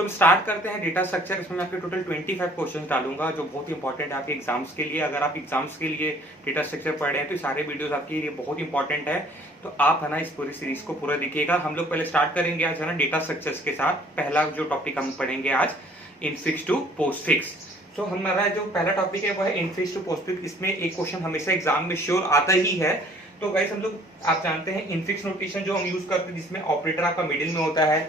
तो हम स्टार्ट करते हैं डेटा स्ट्रक्चर। इसमें मैं आपके टोटल 25 क्वेश्चन डालूंगा जो बहुत इंपॉर्टेंट है आपके एग्जाम्स के लिए। अगर आप एग्जाम्स के लिए डेटा स्ट्रक्चर पढ़ रहे हैं तो सारे वीडियोस आपके लिए बहुत इंपॉर्टेंट है, तो आप है ना इस पूरी सीरीज को पूरा देखिएगा। हम लोग पहले स्टार्ट करेंगे आज है ना डेटा स्ट्रक्चर्स के साथ। पहला जो टॉपिक हम पढ़ेंगे आज, इनफिक्स टू पोस्टफिक्स। तो हमारा जो पहला टॉपिक है वो है इनफिक्स टू पोस्टफिक्स। इसमें एक क्वेश्चन हमेशा एग्जाम में श्योर आता ही है। तो गाइस हम लोग, आप जानते हैं इनफिक्स नोटेशन जो हम यूज करते हैं जिसमें ऑपरेटर आपका मिडिल में होता है,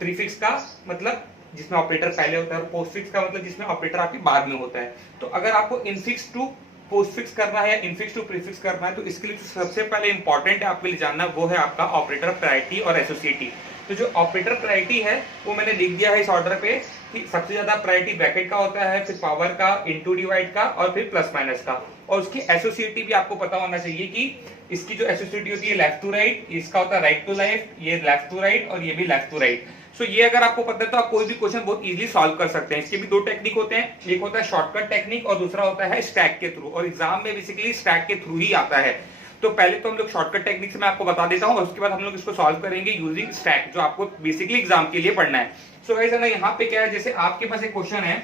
प्रीफिक्स का मतलब जिसमें ऑपरेटर पहले होता है, और पोस्टफिक्स का मतलब जिसमें ऑपरेटर आपके बाद में होता है। तो अगर आपको इनफिक्स टू पोस्टफिक्स करना है या इनफिक्स टू प्रीफिक्स करना है तो इसके लिए सबसे पहले इंपॉर्टेंट है आपके लिए जानना, वो है आपका ऑपरेटर प्रायोरिटी और एसोसिएटिव। तो जो ऑपरेटर प्रायोरिटी है वो मैंने लिख दिया है इस ऑर्डर पे कि सबसे ज्यादा प्रायोरिटी ब्रैकेट का होता है, फिर पावर का, इनटू डिवाइड का, और फिर प्लस माइनस का। और उसकी एसोसिएटिव भी आपको पता होना चाहिए कि इसकी जो एसोसिएटिव होती है लेफ्ट टू राइट, इसका होता है राइट टू लेफ्ट, ये लेफ्ट टू राइट और ये भी लेफ्ट टू राइट। सो ये अगर आपको पता है तो आप कोई भी क्वेश्चन बहुत इजीली सॉल्व कर सकते हैं। इसके भी दो टेक्निक होते हैं, एक होता है शॉर्टकट टेक्निक और दूसरा होता है स्टैक के थ्रू, और एग्जाम में बेसिकली स्टैक के थ्रू ही आता है। तो पहले तो हम लोग शॉर्टकट टेक्निक से मैं आपको बता देता हूं और उसके बाद हम लोग इसको सॉल्व करेंगे यूजिंग स्टैक, जो आपको बेसिकली एग्जाम के लिए पढ़ना है। सो गाइस है ना, यहाँ पे क्या है, जैसे आपके पास एक क्वेश्चन है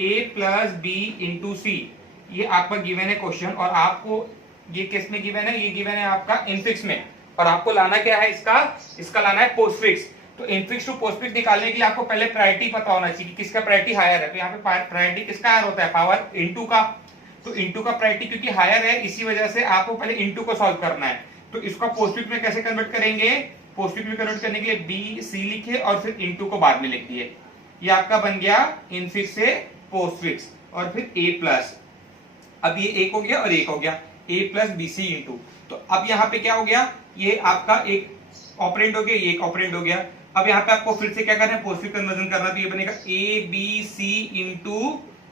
a प्लस बी इंटू सी, ये आपका गिवन है क्वेश्चन, और आपको ये किस में गिवन है, ये गिवन है आपका इनफिक्स में, और आपको लाना क्या है, इसका लाना है पोस्टफिक्स। तो इनफिक्स टू पोस्टफिक्स निकालने के लिए आपको पहले प्रायोरिटी पता होना चाहिए कि किसका प्रायोरिटी हायर है। तो यहाँ पे प्रायोरिटी किसका हायर होता है, पावर इनटू का। तो इनटू का प्रायोरिटी क्योंकि हायर है, इसी वजह से आपको पहले इनटू को सॉल्व करना है। तो इसका पोस्टफिक्स में कैसे कन्वर्ट करेंगे, पोस्टफिक्स में कन्वर्ट करने के लिए बी सी लिखे और फिर इनटू को बाद में लिख दिए। ये आपका बन गया इनफिक्स से पोस्टफिक्स, और फिर ए प्लस, अब ये एक हो गया और एक हो गया, ए प्लस बी सी इंटू। तो अब यहाँ पे क्या हो गया, ये आपका एक ऑपरेंड हो गया, ये एक ऑपरेंड हो गया। अब यहाँ पे आपको फिर से क्या करना है, पॉजिटिव कन्वर्जन करना, तो ये बनेगा A B C into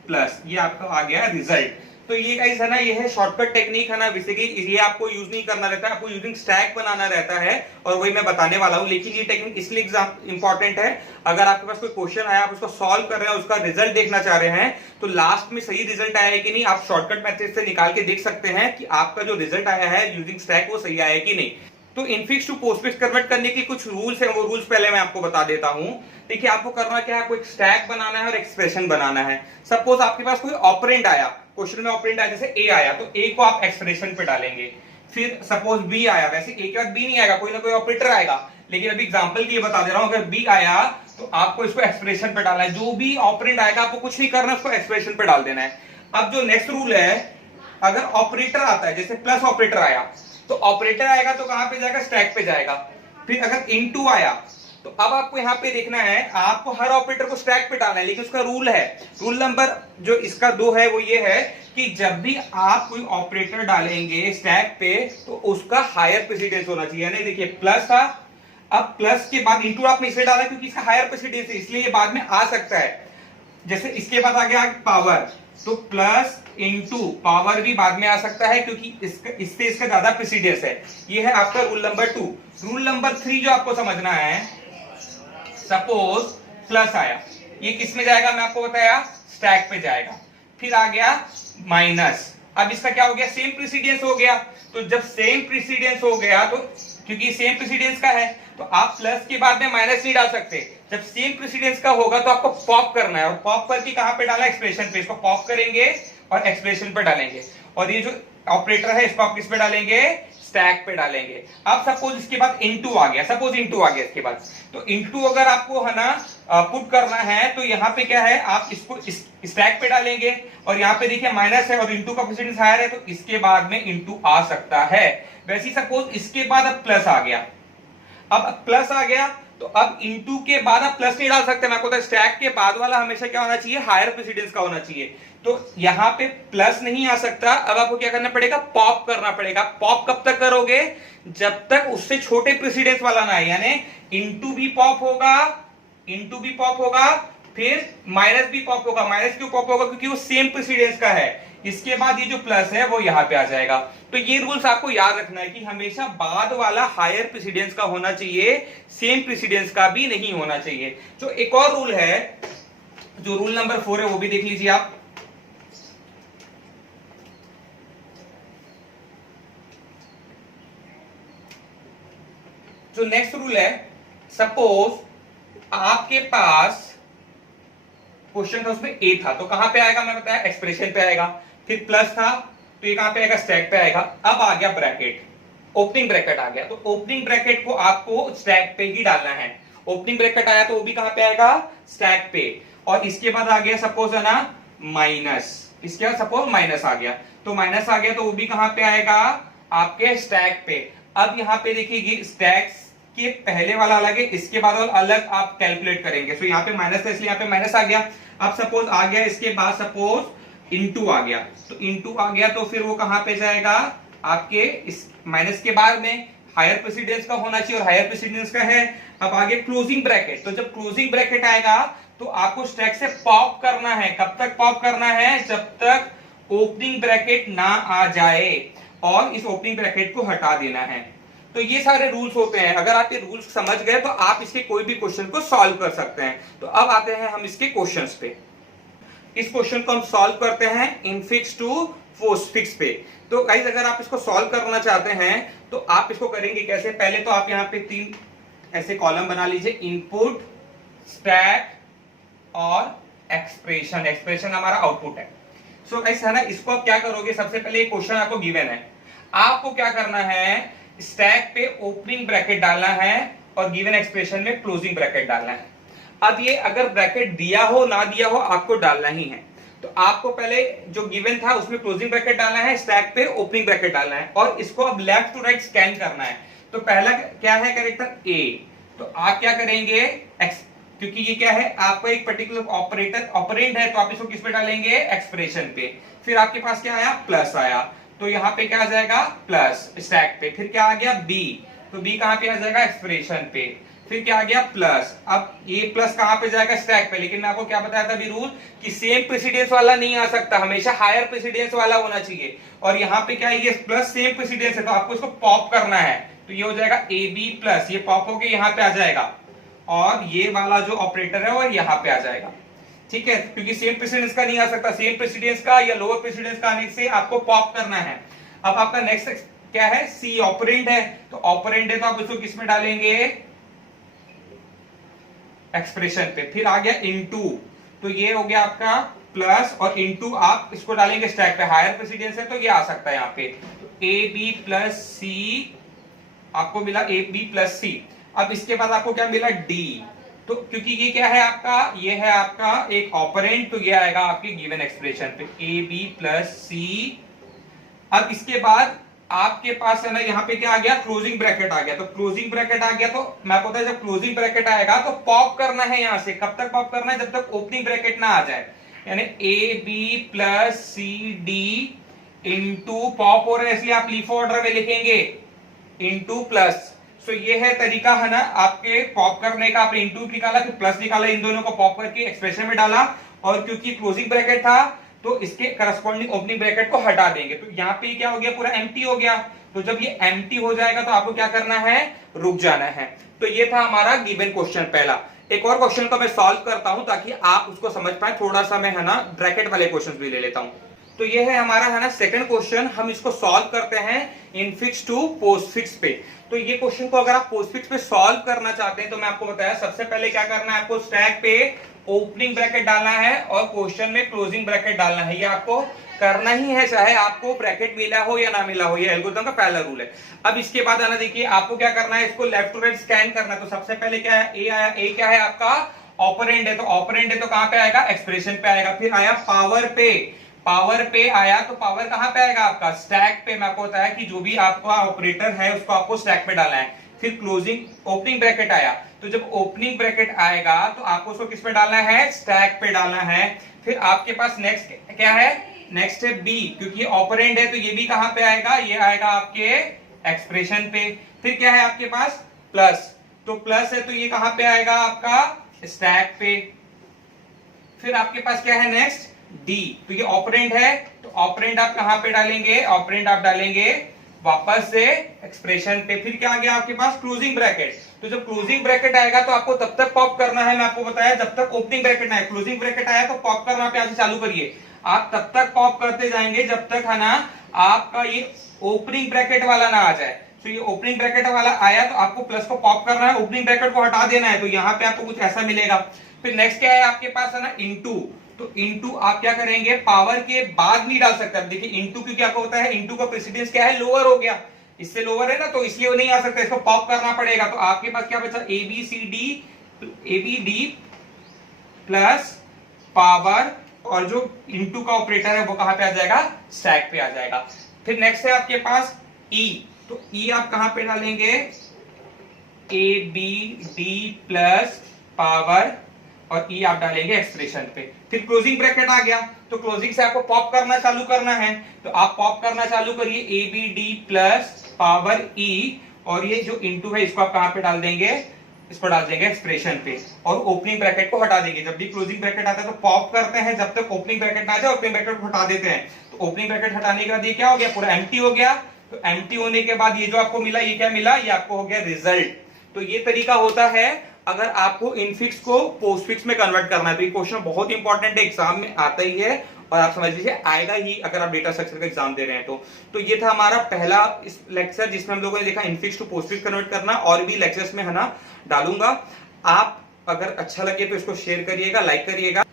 plus, ये आपका आ गया रिजल्ट। तो ये गाइस है ना, ये है शॉर्टकट टेक्निक है ना, बेसिकली ये आपको यूज नहीं करना रहता है, आपको यूजिंग स्टैक बनाना रहता है, और वही मैं बताने वाला हूं। लेकिन ये टेक्निक इसलिए एग्जाम इंपॉर्टेंट है, अगर आपके पास कोई क्वेश्चन आया, आप उसको सॉल्व कर रहे हैं, उसका रिजल्ट देखना चाह रहे हैं, तो लास्ट में सही रिजल्ट आया है कि नहीं, आप शॉर्टकट मेथड से निकाल के देख सकते हैं कि आपका जो रिजल्ट आया है यूजिंग स्टैक वो सही आया है कि नहीं। तो इनफिक्स टू पोस्टफिक्स कन्वर्ट करने के कुछ रूल्स हैं, वो रूल्स पहले मैं आपको बता देता हूं। देखिए आपको करना क्या है, आपको एक स्टैक बनाना है और एक्सप्रेशन बनाना है। सपोज आपके पास कोई ऑपरेंड आया, क्वेश्चन में ऑपरेंड आया, जैसे ए आया, तो ए को आप एक्सप्रेशन पे डालेंगे। फिर सपोज बी आया, वैसे ए के बाद बी नहीं आएगा, कोई ना कोई ऑपरेटर आएगा, लेकिन अभी एग्जांपल के लिए बता दे रहा हूं, अगर बी आया तो आपको इसको एक्सप्रेशन पे डालना है। जो भी ऑपरेंड आएगा आपको कुछ नहीं करना, उसको एक्सप्रेशन पे डाल देना है। अब जो नेक्स्ट रूल है, अगर ऑपरेटर आता है, जैसे प्लस ऑपरेटर आया, तो ऑपरेटर आएगा तो कहां पे जाएगा, स्टैक पे जाएगा। फिर अगर इनटू आया, तो अब आपको यहां पे देखना है, आपको हर ऑपरेटर को स्टैक पे डालना है, लेकिन उसका रूल है, रूल नंबर जो इसका 2 है वो ये है कि जब भी आप कोई ऑपरेटर डालेंगे स्टैक पे तो उसका हायर प्रेसिडेंस होना चाहिए। यानी देखिए प्लस था, अब प्लस के बाद इनटू आपने इसलिए डाला क्योंकि इसका हायर प्रेसिडेंस है, इसलिए ये बाद में आ सकता है। जैसे इसके बाद आ गया पावर, तो प्लस इंटू पावर भी बाद में आ सकता है क्योंकि इससे इसका ज्यादा प्रेसिडेंस है। ये है आपका रूल नंबर 2। रूल नंबर 3 जो आपको समझना है, सपोज प्लस आया, ये किस में जाएगा, मैं आपको बताया स्टैक पे जाएगा। फिर आ गया माइनस, अब इसका क्या हो गया, सेम प्रेसिडेंस हो गया। तो जब सेम प्रेसिडेंस हो गया, तो क्योंकि सेम प्रेसिडेंस का है तो आप प्लस के बाद में माइनस नहीं डाल सकते। जब सेम प्रेसिडेंस का होगा तो आपको पॉप करना है, और पॉप करके कहां पे डाला, एक्सप्रेशन पे। इसको पॉप करेंगे और एक्सप्रेशन पे डालेंगे, और ये जो ऑपरेटर है इसको आप किस पे डालेंगे, स्टैक पे डालेंगे। अब सपोज इसके बाद इनटू आ गया, सपोज इनटू आ गया इसके बाद, तो इनटू अगर आपको है ना पुट करना है, तो यहाँ पे क्या है, आप इसको स्टैक पे डालेंगे, और यहाँ पे देखिए माइनस है और इनटू का प्रेसिडेंस हायर है, तो इसके बाद में इनटू आ सकता है। वैसे सपोज इसके बाद अब प्लस आ गया, अब प्लस आ गया, तो अब इनटू के बाद आप प्लस नहीं डाल सकते। मैं आपको स्टैक के बाद वाला हमेशा क्या होना चाहिए, हायर प्रेसिडेंस का होना चाहिए। तो यहां पे प्लस नहीं आ सकता। अब आपको क्या करना पड़ेगा, पॉप करना पड़ेगा। पॉप कब तक करोगे, जब तक उससे छोटे प्रेसिडेंस वाला ना आए, यानी इनटू भी पॉप होगा, इनटू भी पॉप होगा, फिर माइनस भी पॉप होगा। माइनस क्यों पॉप होगा, क्योंकि वो सेम प्रेसिडेंस का है। इसके बाद ये जो प्लस है वो यहां पे आ जाएगा। तो ये रूल्स आपको याद रखना है कि हमेशा बाद वाला हायर प्रेसिडेंस का होना चाहिए, सेम प्रेसिडेंस का भी नहीं होना चाहिए। जो एक और रूल है, जो रूल नंबर 4 है, वो भी देख लीजिए आप। जो नेक्स्ट रूल है, सपोज आपके पास क्वेश्चन था उसमें ए था, तो कहां पे आएगा मैं बताया एक्सप्रेशन पे आएगा। फिर प्लस था तो ये कहां पे आएगा स्टैक पे आएगा। अब आ गया ब्रैकेट, ओपनिंग ब्रैकेट आ गया, तो ओपनिंग ब्रैकेट को आपको स्टैक पे ही डालना है। ओपनिंग ब्रैकेट आया तो वो भी कहां पे आएगा स्टैक पे। और इसके बाद आ गया सपोज है ना माइनस, इसके बाद सपोज माइनस आ गया, तो माइनस आ गया तो वो भी कहां पे आएगा आपके स्टैक पे। अब यहाँ पे देखिए स्टैक के पहले वाला अलग है, इसके बाद वाला अलग आप कैलकुलेट करेंगे। तो यहाँ पे माइनस था इसलिए यहाँ पे माइनस आ गया। अब सपोज आ गया इसके बाद सपोज इनटू आ गया, तो इनटू आ गया तो फिर वो कहां पे जाएगा आपके इस माइनस के बाद में हायर प्रेसिडेंस का होना चाहिए और हायर प्रेसिडेंस का है। अब आगे क्लोजिंग ब्रैकेट, तो जब क्लोजिंग ब्रैकेट आएगा तो आपको स्टैक से पॉप करना है। कब तक पॉप करना है, जब तक ओपनिंग ब्रैकेट ना आ जाए, और इस ओपनिंग ब्रैकेट को हटा देना है। तो ये सारे रूल्स होते हैं, अगर आप ये रूल्स समझ गए तो आप इसके कोई भी क्वेश्चन को सॉल्व कर सकते हैं। तो अब आते हैं हम इसके क्वेश्चंस पे। इस क्वेश्चन को हम सॉल्व करते हैं इनफिक्स टू पोस्टफिक्स पे। तो गाइस अगर आप इसको सॉल्व करना चाहते हैं तो आप इसको करेंगे कैसे, पहले तो आप यहाँ पे 3 ऐसे कॉलम बना लीजिए, इनपुट, स्टैक और एक्सप्रेशन। एक्सप्रेशन हमारा आउटपुट है। सो गाइस है ना, इसको आप क्या करोगे, सबसे पहले क्वेश्चन आपको गिवन है, आपको क्या करना है स्टैक पे ओपनिंग ब्रैकेट डालना है और गिवन एक्सप्रेशन में क्लोजिंग ब्रैकेट डालना है। अब ये अगर ब्रैकेट दिया हो ना दिया हो आपको डालना ही है। तो आपको पहले जो गिवन था उसमें क्लोजिंग ब्रैकेट डालना है, स्टैक पे ओपनिंग ब्रैकेट डालना है, और इसको अब लेफ्ट टू राइट स्कैन करना है। तो पहला क्या है कैरेक्टर ए, तो आप क्या करेंगे क्योंकि ये क्या है आपका एक पर्टिकुलर ऑपरेटर ऑपरेंड है, तो आप इसको किस पे डालेंगे एक्सप्रेशन पे। फिर आपके पास क्या आया प्लस आया, तो यहाँ पे क्या आ जाएगा प्लस स्टैक पे। फिर क्या आ गया बी, तो बी कहां पे आ जाएगा एक्सप्रेशन पे। फिर क्या आ गया प्लस, अब ये प्लस कहां पे जाएगा स्टैक पे। लेकिन मैं आपको क्या बताया था अभी रूल कि सेम प्रेसिडेंस वाला नहीं आ सकता, हमेशा हायर प्रेसिडेंस वाला होना चाहिए। और यहाँ पे क्या है ये प्लस सेम प्रेसिडेंस है, तो आपको इसको पॉप करना है। तो ये हो जाएगा ए बी प्लस, ये पॉप होके यहाँ पे आ जाएगा, और ये वाला जो ऑपरेटर है वो यहाँ पे आ जाएगा। ठीक है, क्योंकि सेम प्रेसिडेंस का नहीं आ सकता, सेम प्रेसिडेंस का या लोअर प्रेसिडेंस का आने से आपको पॉप करना है। अब आपका नेक्स्ट क्या है सी, ऑपरेंड है, तो ऑपरेंड है तो आप इसको किस में डालेंगे एक्सप्रेशन पे। फिर आ गया इनटू, तो ये हो गया आपका प्लस, और इनटू आप इसको डालेंगे स्टैक पे, हायर प्रेसिडेंस है तो ये आ सकता है यहाँ पे। तो ए बी प्लस सी आपको मिला, ए बी प्लस सी। अब इसके बाद आपको क्या मिला डी, तो क्योंकि ये क्या है आपका, ये है आपका एक ऑपरेंड, तो ये आएगा आपके गिवन एक्सप्रेशन पे ए बी प्लस सी। अब इसके बाद आपके पास है ना यहाँ पे क्या आ गया क्लोजिंग ब्रैकेट आ गया, तो क्लोजिंग ब्रैकेट आ गया, तो मैं पता है जब क्लोजिंग ब्रैकेट आएगा तो पॉप करना है यहां से। कब तक पॉप करना है, जब तक ओपनिंग ब्रैकेट ना आ जाए, यानी A B plus C D into pop हो रहा है इसलिए आप लीफ ऑर्डर में लिखेंगे इंटू प्लस। सो ये है तरीका है ना आपके पॉप करने का। आपने इंटू निकाला फिर प्लस निकाला, इन दोनों को पॉप करके एक्सप्रेशन में डाला, और क्योंकि क्लोजिंग ब्रैकेट था तो इसके करस्पॉन्डिंग ओपनिंग ब्रैकेट को हटा देंगे। तो यहाँ पे क्या हो गया पूरा एम्प्टी हो गया। तो जब ये एम्प्टी हो जाएगा तो आपको क्या करना है रुक जाना है। तो ये था हमारा गिवन क्वेश्चन पहला। एक और क्वेश्चन को मैं सॉल्व करता हूं ताकि आप उसको समझ पाए, थोड़ा सा मैं है ना ब्रैकेट वाले क्वेश्चन भी ले लेता हूं। तो ये है हमारा है ना सेकंड क्वेश्चन, हम इसको सॉल्व करते हैं इनफिक्स टू पोस्टफिक्स पे। तो ये क्वेश्चन को अगर आप पोस्टफिक्स पे सॉल्व करना चाहते हैं तो मैं आपको बताया सबसे पहले क्या करना है, आपको स्टैक पे ओपनिंग ब्रैकेट डालना है और क्वेश्चन में क्लोजिंग ब्रैकेट डालना है। ये आपको करना ही है चाहे आपको ब्रैकेट मिला हो या ना मिला हो, ये एल्गोरिथम का पहला रूल है। अब इसके बाद आना देखिए आपको क्या करना है, इसको लेफ्ट टू राइट स्कैन करना है। तो सबसे पहले क्या है ए आया, ए क्या है आपका ऑपरेंड है, तो ऑपरेंड है तो कहां पे आएगा एक्सप्रेशन पे आएगा। फिर आया पावर पे, पावर पे आया तो पावर कहां पे आएगा आपका स्टैक पे। मैं आपको बताया कि जो भी आपका ऑपरेटर है उसको आपको स्टैक पे डालना है। फिर क्लोजिंग ओपनिंग ब्रैकेट आया, तो जब ओपनिंग ब्रैकेट आएगा तो आपको उसको किस पे डालना है स्टैक पे डालना है। फिर आपके पास नेक्स्ट क्या है, नेक्स्ट है बी, क्योंकि ये ऑपरेंड है तो ये भी कहां पे आएगा, ये आएगा आपके एक्सप्रेशन पे। फिर क्या है आपके पास प्लस, तो प्लस है तो ये कहां पे आएगा आपका स्टैक पे। फिर आपके पास क्या है नेक्स्ट डी, तो ये ऑपरेंड है तो ऑपरेंड आप कहां पे डालेंगे, ऑपरेंड आप डालेंगे वापस से एक्सप्रेशन पे। फिर क्या आ गया आपके पास क्लोजिंग ब्रैकेट, तो जब क्लोजिंग ब्रैकेट आएगा तो आपको तब तक पॉप करना है, मैं आपको बताया जब तक ओपनिंग ब्रैकेट ना आए। क्लोजिंग ब्रैकेट आया तो पॉप करना पे आज चालू करिए, आप तब तक पॉप करते जाएंगे जब तक है ना आपका ये ओपनिंग ब्रैकेट वाला ना आ जाए। तो ये ओपनिंग ब्रैकेट वाला आया तो आपको प्लस को पॉप करना है, ओपनिंग ब्रैकेट को हटा देना है, तो यहाँ पे आपको कुछ ऐसा मिलेगा। फिर नेक्स्ट क्या है आपके पास है ना इनटू, तो इनटू आप क्या करेंगे पावर के बाद नहीं डाल सकते। अब देखिए इनटू की क्या होता है, इनटू का प्रेसिडेंस क्या है, लोअर हो गया, इससे लोअर है ना, तो इसलिए वो नहीं आ सकता, इसको पॉप करना पड़ेगा। तो आपके पास क्या बचा, एबीडी प्लस पावर और जो इनटू का ऑपरेटर है वो कहां पे आ जाएगा, स्टैक पे आ जाएगा। फिर नेक्स्ट है आपके पास ई, तो ई आप कहां पे डालेंगे, A B D plus power और ई आप डालेंगे एक्सप्रेशन पे। फिर क्लोजिंग ब्रैकेट आ गया, तो क्लोजिंग से आपको पॉप करना चालू करना है, तो आप पॉप करना चालू करिए, A B D plus power E, और ये जो इनटू है इसको आप कहां पे डाल देंगे, इसको डाल देंगे एक्सप्रेशन पे, और ओपनिंग ब्रैकेट को हटा देंगे। जब भी क्लोजिंग ब्रैकेट आता है तो पॉप करते हैं, जब तक ओपनिंग ब्रैकेट ना आ जाए ओपनिंग ब्रैकेट को हटा देते हैं। तो ओपनिंग ब्रैकेट हटाने के बाद ये क्या हो गया, पूरा एम्प्टी हो गया। तो एम्प्टी होने के बाद ये जो आपको मिला, ये क्या मिला, ये आपको हो गया रिजल्ट। तो ये तरीका होता है अगर आपको इनफिक्स को पोस्टफिक्स में कन्वर्ट करना है। तो ये क्वेश्चन बहुत इंपॉर्टेंट है, एग्जाम में आता ही है, और आप समझ लीजिए आएगा ही अगर आप डेटा स्ट्रक्चर का एग्जाम दे रहे हैं तो ये था हमारा पहला इस लेक्चर जिसमें हम लोगों ने देखा इनफिक्स टू पोस्टफिक्स कन्वर्ट करना। और भी लेक्चर्स में है ना डालूंगा। आप अगर अच्छा लगे तो इसको शेयर करिएगा, लाइक करिएगा।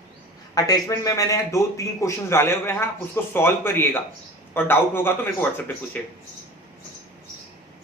अटैचमेंट में मैंने 2-3 क्वेश्चंस डाले हुए हैं, उसको सॉल्व करिएगा, और डाउट होगा तो मेरे को व्हाट्सएप पे पूछिए।